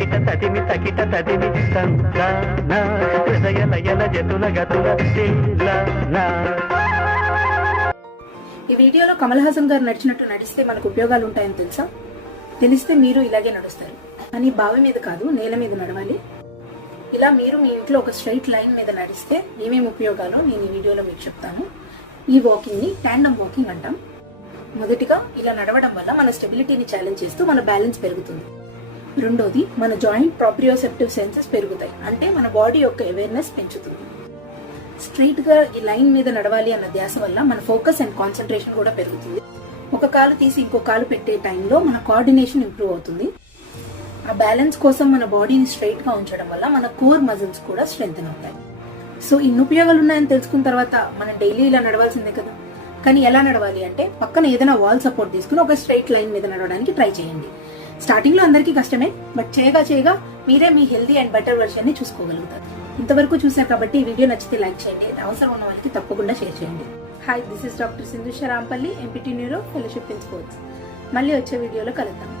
తకిట తదిమి తకిట తదిమి సంతాన హృదయ లయల జతుల గతుల తిల్లనా. ఈ వీడియోలో కమల్ హాసన్ గారు నడిచినట్టు నడిస్తే మనకు ఉపయోగాలు ఉంటాయని తెలుసా? తెలిస్తే మీరు ఇలాగే నడుస్తారు. కానీ బావి మీద కాదు, నేల మీద నడవాలి. ఇలా మీరు మీ ఇంట్లో ఒక స్ట్రైట్ లైన్ మీద నడిస్తే ఏమేమి ఉపయోగాలో నేను ఈ వీడియోలో మీకు చెప్తాను. ఈ వాకింగ్ ని టాండమ్ వాకింగ్ అంటాం. మొదటిగా ఇలా నడవడం వల్ల మన స్టెబిలిటీని ఛాలెంజ్ చేస్తూ మన బ్యాలెన్స్ పెరుగుతుంది. రెండోది, మన జాయింట్ ప్రాప్రియోసెప్టివ్ సెన్సెస్ పెరుగుతాయి, అంటే మన బాడీ యొక్క అవేర్నెస్ పెంచుతుంది. స్ట్రైట్ గా ఈ లైన్ మీద నడవాలి అన్న ధ్యాస వల్ల మన ఫోకస్ అండ్ కాన్సన్ట్రేషన్ కూడా పెరుగుతుంది. ఒక కాలు తీసి ఇంకో కాలు పెట్టే టైంలో మన కోఆర్డినేషన్ ఇంప్రూవ్ అవుతుంది. ఆ బ్యాలెన్స్ కోసం మన బాడీని స్ట్రైట్ గా ఉంచడం వల్ల మన కోర్ మజిల్స్ కూడా స్ట్రెంగ్తెన్ అవుతాయి. సో ఇన్ని ఉపయోగాలు ఉన్నాయని తెలుసుకున్న తర్వాత మనం డైలీ ఇలా నడవాల్సిందే కదా. కానీ ఎలా నడవాలి అంటే, పక్కన ఏదైనా వాల్ సపోర్ట్ తీసుకుని ఒక స్ట్రైట్ లైన్ మీద నడవడానికి ట్రై చేయండి. స్టార్టింగ్ లో అందరికీ కష్టమే, బట్ చేయగా చేయగా మీరే మీ హెల్దీ అండ్ బెటర్ వర్షన్ ని చూసుకోగలుగుతారు. ఇంతవరకు చూసారు కాబట్టి ఈ వీడియో నచ్చితే లైక్ చేయండి, అవసరం ఉన్న వాళ్ళకి తప్పకుండా షేర్ చేయండి. Hi, this is doctor Sindhusha Rampalli, MPT neuro fellowship in sports. మళ్ళీ వచ్చే వీడియోలో కలుద్దాం.